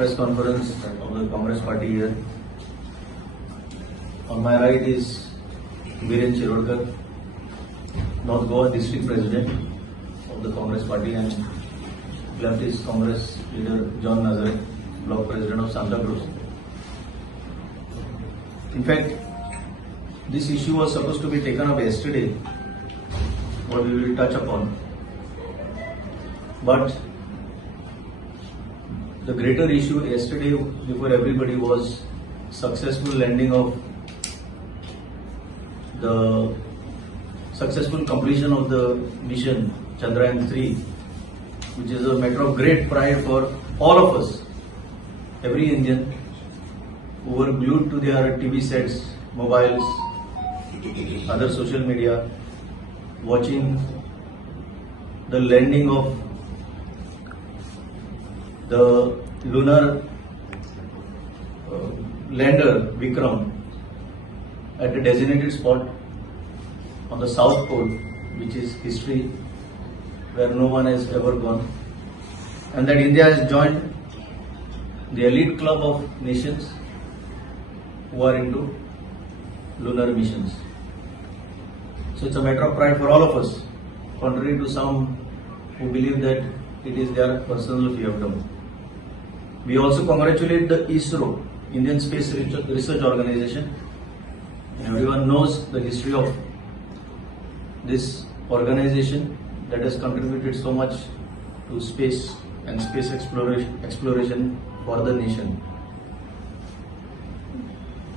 press conference of the Congress party here. On my right is Virendra Shirodkar, North Goa district president of the Congress party, and left is Congress leader John Nazareth, block president of Santa Cruz. In fact, this issue was supposed to be taken up yesterday, what we will touch upon. But the greater issue yesterday before everybody was successful landing of the successful completion of the mission Chandrayaan-3, which is a matter of great pride for all of us, every Indian who were glued to their TV sets, mobiles, other social media, watching the landing of the lunar lander Vikram at a designated spot on the South Pole, which is history where no one has ever gone, and that India has joined the elite club of nations who are into lunar missions. So it's a matter of pride for all of us, contrary to some who believe that it is their personal fiefdom. We also congratulate the ISRO, Indian Space Research Organization. Everyone knows the history of this organization that has contributed so much to space and space exploration for the nation.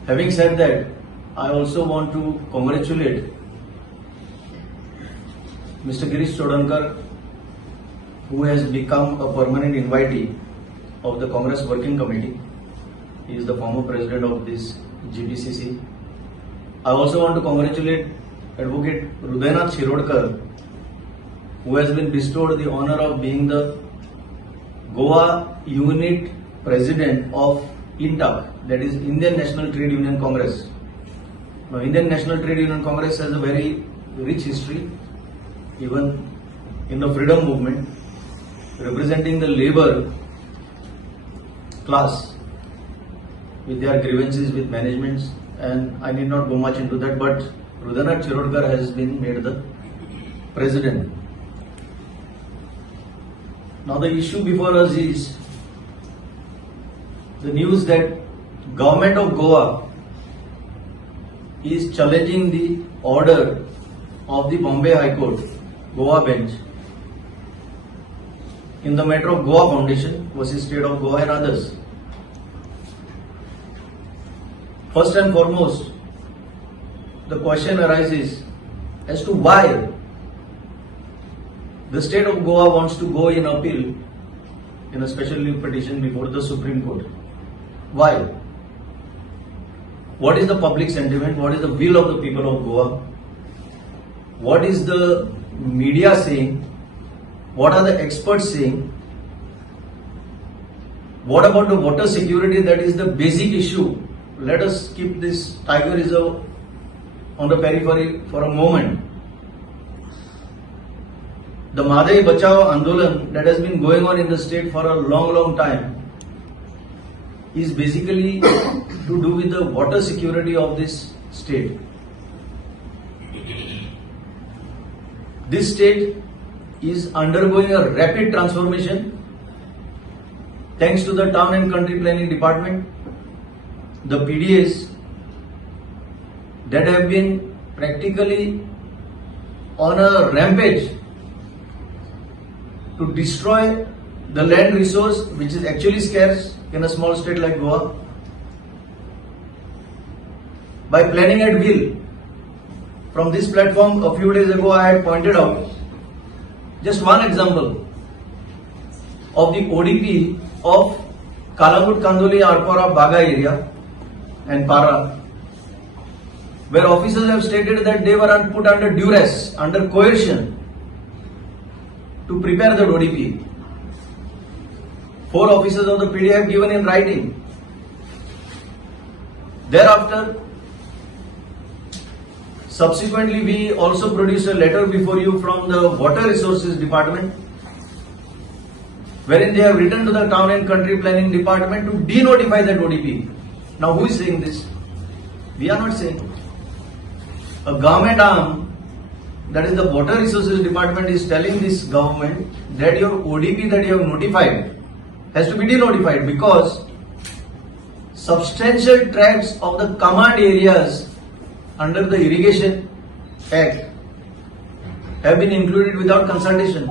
Having said that, I also want to congratulate Mr. Shirodkar, who has become a permanent invitee of the Congress Working Committee. He is the former president of this GPCC. I also want to congratulate Advocate Shirodkar, who has been bestowed the honor of being the Goa Unit President of INTAC, that is Indian National Trade Union Congress. Now, Indian National Trade Union Congress has a very rich history, even in the freedom movement, representing the labor class with their grievances with managements, and I need not go much into that, but Shirodkar has been made the president. Now the issue before us is the news that government of Goa is challenging the order of the Bombay High Court, Goa bench, in the matter of Goa Foundation versus State of Goa and others. First and foremost, the question arises as to why the State of Goa wants to go in appeal in a special leave petition before the Supreme Court. Why? What is the public sentiment? What is the will of the people of Goa? What is the media saying? What are the experts saying? What about the water security? That is the basic issue. Let us keep this tiger reserve on the periphery for a moment. The Madai Bachao Andolan that has been going on in the state for a long time is basically to do with the water security of this state. This state is undergoing a rapid transformation thanks to the Town and Country Planning Department, the PDAs that have been practically on a rampage to destroy the land resource, which is actually scarce in a small state like Goa, by planning at will. From this platform a few days ago I had pointed out just one example of the ODP of Kalamut, Kandoli, Arpora, Baga area and Para, where officers have stated that they were put under duress, under coercion to prepare the ODP. 4 officers of the PD have given in writing. Thereafter, subsequently, we also produced a letter before you from the Water Resources Department, wherein they have written to the town and country planning department to denotify that ODP. Now who is saying this? We are not saying. A government arm, that is the Water Resources Department, is telling this government that your ODP that you have notified has to be denotified because substantial tracts of the command areas under the Irrigation Act have been included without consultation.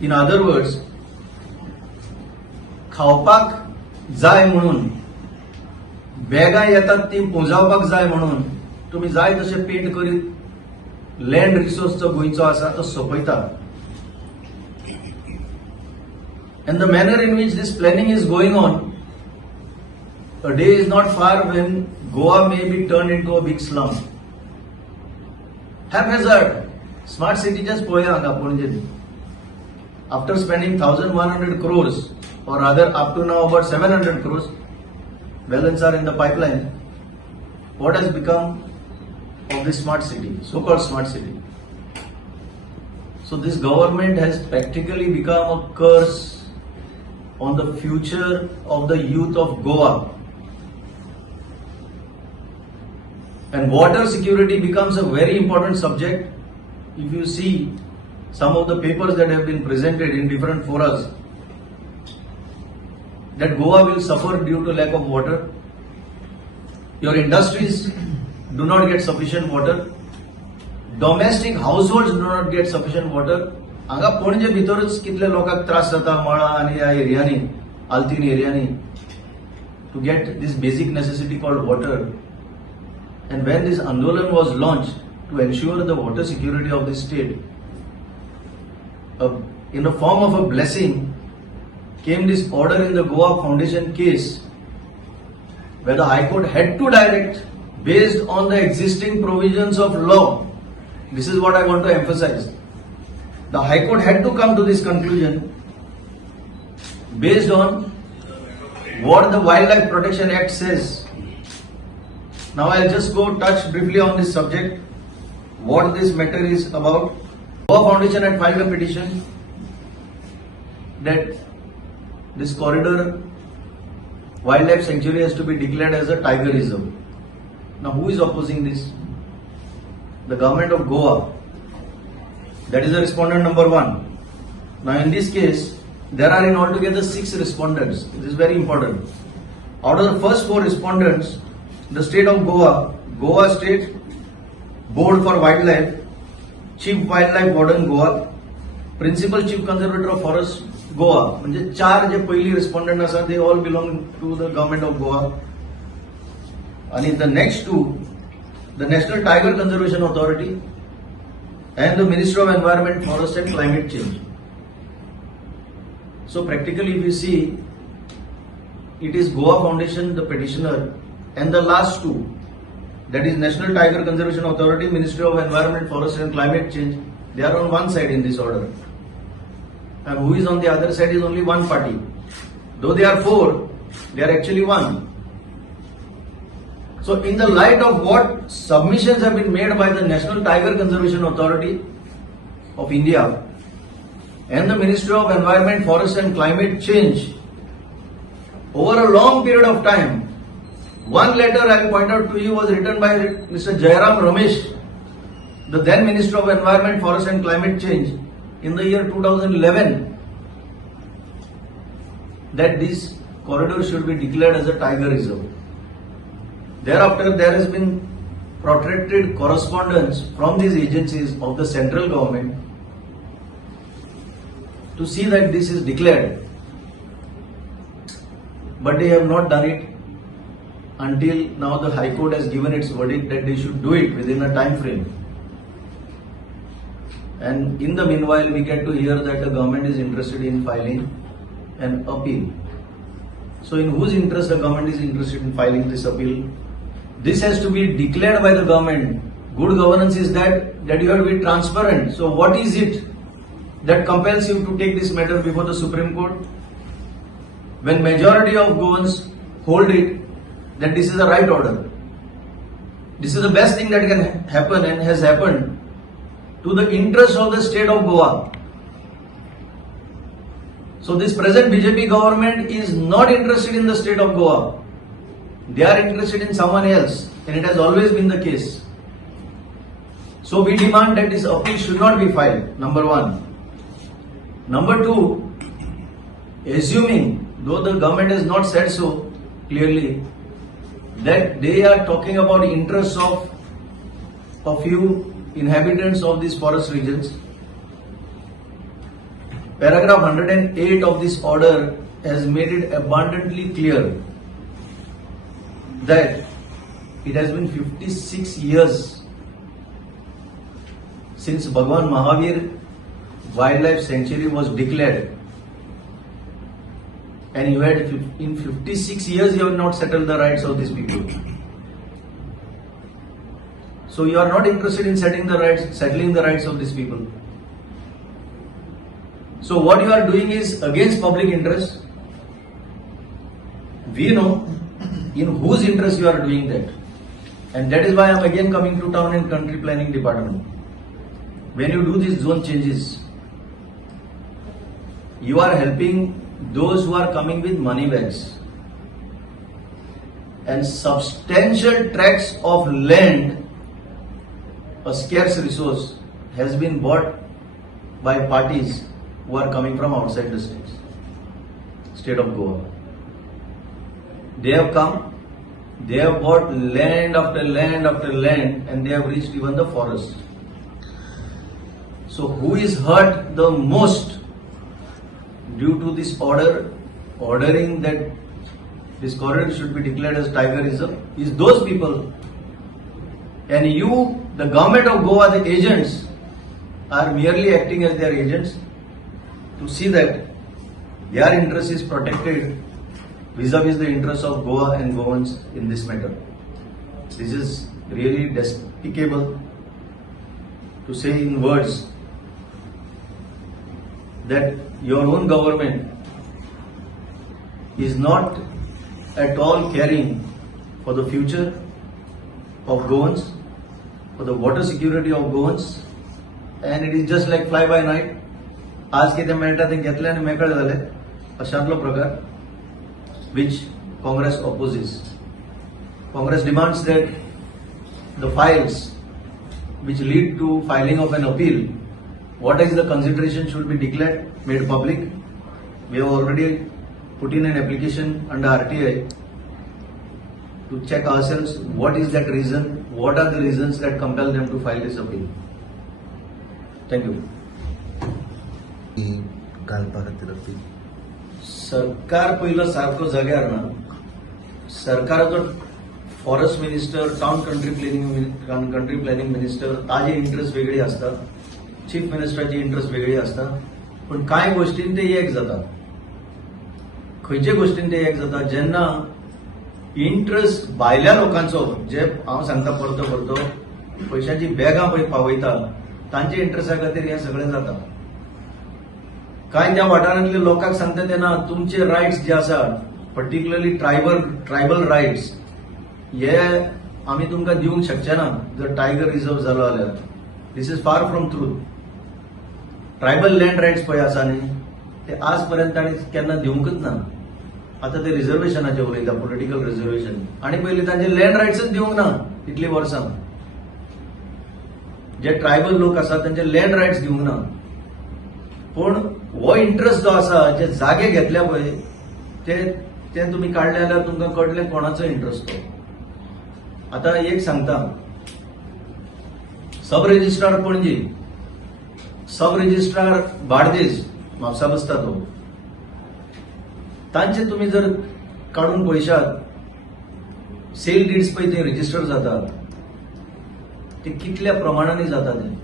In other words, खावपाक जाय म्हणून बॅगा येतात ती पोंजावपाक जाय म्हणून तुम्ही जाय तशे पेंट करीत लँड रिसोर्स जो गोंयचो आसा तो सोंपयता. And the manner in which this planning is going on, a day is not far when Goa may be turned into a big slum. Haphazard, smart city just poya anga Pune. After spending 1,100 crores, or rather up to now about 700 crores, balance are in the pipeline. What has become of this smart city, so-called smart city? So this government has practically become a curse on the future of the youth of Goa. And water security becomes a very important subject. If you see some of the papers that have been presented in different forums, that Goa will suffer due to lack of water. Your industries do not get sufficient water. Domestic households do not get sufficient water. हांगा पणजे भितरूच कितले लोकांक त्रास जाता मळा आनी ह्या एरियांनी आल्तीन एरियांनी to get this basic necessity called water. And when this Andolan was launched to ensure the water security of the state, in the form of a blessing came this order in the Goa Foundation case, where the High Court had to direct based on the existing provisions of law. This is what I want to emphasize. The High Court had to come to this conclusion based on what the Wildlife Protection Act says. Now I'll just go touch briefly on this subject, what this matter is about. Goa Foundation had filed a petition that this corridor wildlife sanctuary has to be declared as a tiger reserve. Now who is opposing this? The government of Goa. That is the respondent number 1. Now in this case, there are in altogether 6 respondents. This is very important. Out of the first 4 respondents, the state of Goa, Goa State Board for Wildlife, Chief Wildlife Warden Goa, Principal Chief Conservator of Forest Goa, म्हणजे 4 जे पहिली respondent आसा, they all belong to the government of Goa. And the next 2, the National Tiger Conservation Authority and the Ministry of Environment, Forest and Climate Change. So practically if you see, it is Goa Foundation, the petitioner, and the last 2, that is National Tiger Conservation Authority, Ministry of Environment, Forest and Climate Change, they are on one side in this order. And who is on the other side is only one party. Though they are 4, they are actually 1. So in the light of what submissions have been made by the National Tiger Conservation Authority of India and the Ministry of Environment, Forest and Climate Change, over a long period of time, one letter I will point out to you was written by Mr. Jairam Ramesh, the then Minister of Environment, Forest and Climate Change, in the year 2011, that this corridor should be declared as a tiger reserve. Thereafter, there has been protracted correspondence from these agencies of the central government to see that this is declared. But they have not done it until now. The High Court has given its verdict that they should do it within a time frame. And in the meanwhile, we get to hear that the government is interested in filing an appeal. So in whose interest the government is interested in filing this appeal? This has to be declared by the government. Good governance is that you have to be transparent. So what is it that compels you to take this matter before the Supreme Court? When majority of Goans hold it that this is the right order. This is the best thing that can happen and has happened to the interest of the state of Goa. So this present BJP government is not interested in the state of Goa. They are interested in someone else, and it has always been the case. So we demand that this appeal should not be filed, number one. Number two, assuming, though the government has not said so clearly, that they are talking about interests of a few inhabitants of these forest regions. Paragraph 108 of this order has made it abundantly clear that it has been 56 years since Bhagwan Mahavir Wildlife Sanctuary was declared, and you had in 56 years you have not settled the rights of these people. So you are not interested in settling the rights of these people. So what you are doing is against public interest. We know in whose interest you are doing that. And that is why I am again coming to Town and Country Planning Department. When you do these zone changes, you are helping those who are coming with money bags. And substantial tracts of land, a scarce resource, has been bought by parties who are coming from outside the state of Goa. They have come, they have bought land after land after land, and they have reached even the forest. So who is hurt the most due to this order, ordering that this corridor should be declared as tiger reserve, is those people. And you, the government of Goa, the agents, are merely acting as their agents to see that their interest is protected vis-a-vis the interests of Goa and Goans in this matter. This is really despicable to say in words that your own government is not at all caring for the future of Goans, for the water security of Goans, and it is just like fly by night. आज किती मिनिटात घेतले आणि मेकळे झाले अशातलो प्रकार, which Congress opposes. Congress demands that the files which lead to filing of an appeal, what is the consideration should be declared, made public. We have already put in an application under RTI to check ourselves what is that reason, what are the reasons that compel them to file this appeal. Thank you. सरकार पहिलं सारखं जाग्यार ना, सरकाराचो forest minister, town country planning minister ताजे interest वेगळी असता, chief मिनिस्टराची interest वेगळी असता, पण कांय गोष्टींत ते एक जाता. खंयचे गोष्टींत ते एक जाता जेन्ना इंटरेस्ट भायल्या लोकांचो, जे हांव सांगता परतो पैशांची बॅगां पळय पावयता, तांचे इंटरेस्टा खातीर हें सगळें जाता. काय त्या वाठारांतल्या लोकांक सांगता तेन्ना तुमचे रायट्स जे आसा, पर्टिक्युलरली ट्रायबल रायट्स, हे आमी तुमकां दिवंक शकचे ना जर टायगर रिझर्व जालो जाल्यार. This is far from truth. Tribal land rights पळय आसा न्ही, ते आज पर्यंत तांणी केन्ना दिवंकच ना. आता ते रिझर्वेशनाचे उलयता, पॉलिटिकल रिझर्वेशन, आनी पयलीं तांचे लँड रायट्सच दिवंक ना इतली वर्सां. जे ट्रायबल लोक आसा तांचे लँड रायट्स दिवंक ना. पण हो इंटरेस्ट जो आसा, जे जागे घेतल्या पळय ते तुम्ही काढले जाल्यार तुमकां कळटलें कोणाचो इंटरेस्ट तो. आता एक सांगता, सब रेजिस्ट्रार पणजी, सब रेजिस्ट्रार बार्देस, म्हापसा बसता तो, तांचे तुम्ही जर काढून पळयशात, सेल डीड्स पळय ते रजिस्टर जातात, ते कितल्या प्रमाणांनी जाता ते.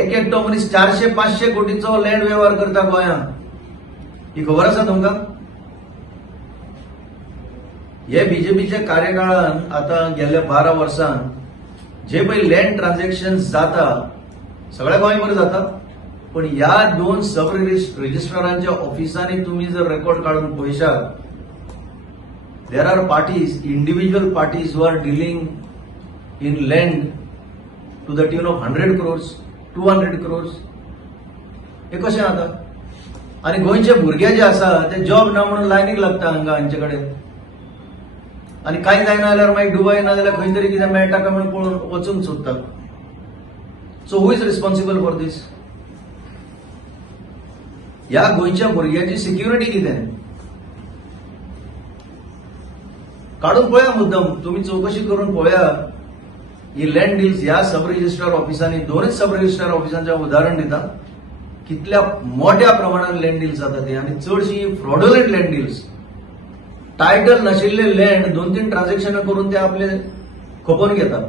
एक एकटो मनीस 400-500 कोटीचो लँड व्यवहार करता गोंयांत. ही खबर आसा तुमकां? हे बीजेपीच्या कार्यकाळात आता गेल्या 12 वर्षांत जे पळय लँड ट्रान्झॅक्शन जाता, सगळ्या गोंयभर जातात, पण ह्या 2 सब रजिस्ट्रारांच्या ऑफिसांनी तुम्ही जर रेकॉर्ड काढून पळयशात, there are parties, individual parties who are dealing in land to the tune of 100 crores, 200 crores. हे कशें जाता? आणि गोंयचे भुरगे जे आसा ते जॉब ना म्हणून लायनीक लागता हांगा हांचे कडेन आणि कांय जायना जाल्यार मागीर दुबय ना जाल्यार खंय तरी कितें मेळटा काय म्हणून पळोवन वचूंक सोदतात. सो हू इज रिस्पॉन्सिबल फॉर दीस? ह्या गोंयच्या भुरग्याची सिक्युरिटी कितें? काढून पळया मुद्दम, तुम्ही चौकशी करून पळया. ही लँड डील्स ह्या सब रजिस्ट्रार ऑफिसांनी, दोनच सब रजिस्ट्रार ऑफिसांचे उदाहरण दिता कितल्या मोठ्या प्रमाणात लँड डील्स जातात ते, आणि चडशी फ्रॉडुलंट लँड डील्स. टायटल नाशिल्ले लँड 2-3 ट्रान्झॅक्शन करून ते आपले खपोवन घेतात.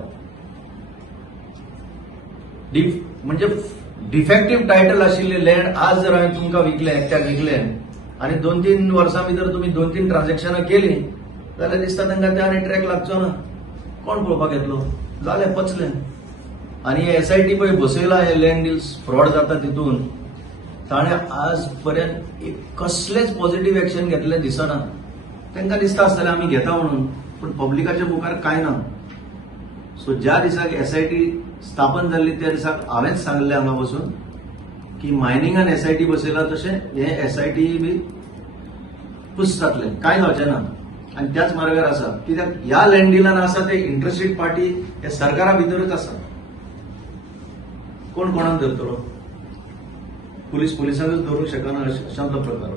म्हणजे डिफेक्टिव्ह टायटल आशिल्ले लँड आज जर हांवें तुमकां विकले, एकट्याक विकले आणि 2-3 वर्सां भितर तुम्ही 2-3 ट्रान्झॅक्शनां केली जाल्यार दिसता तांकां त्या आनी ट्रॅक लागचो ना. कोण पळोवपाक येतलो? जालें, पचलें. आणि हे एसआयटी पळय बसयला हे लँड डील्स फ्रॉड जाता तितून, ताणें आज पर्यंत कसलेच पॉझिटिव्ह एक्शन घेतलें दिसना. तांकां दिसता आसतलें आमी घेता म्हणून, पूण पब्लिकाच्या मुखार कांय ना. सो ज्या दिसाक एसआयटी स्थापन जाल्ली त्या दिसाक हांवेंच सांगलें हांगा बसून की मायनिंगान एसआयटी बसयला तशें हे एसआयटी बी पुस जातलें, कांय जावचें ना. आणि त्याच मार्गार आसा, कित्याक ह्या लँड डीलान आसा ते इंटरेस्टेड पार्टी हे सरकारा भितरच आसा. कोण कोणाक धरतलो? पुलिसांकच धरूंक शकना अशांतलो प्रकार.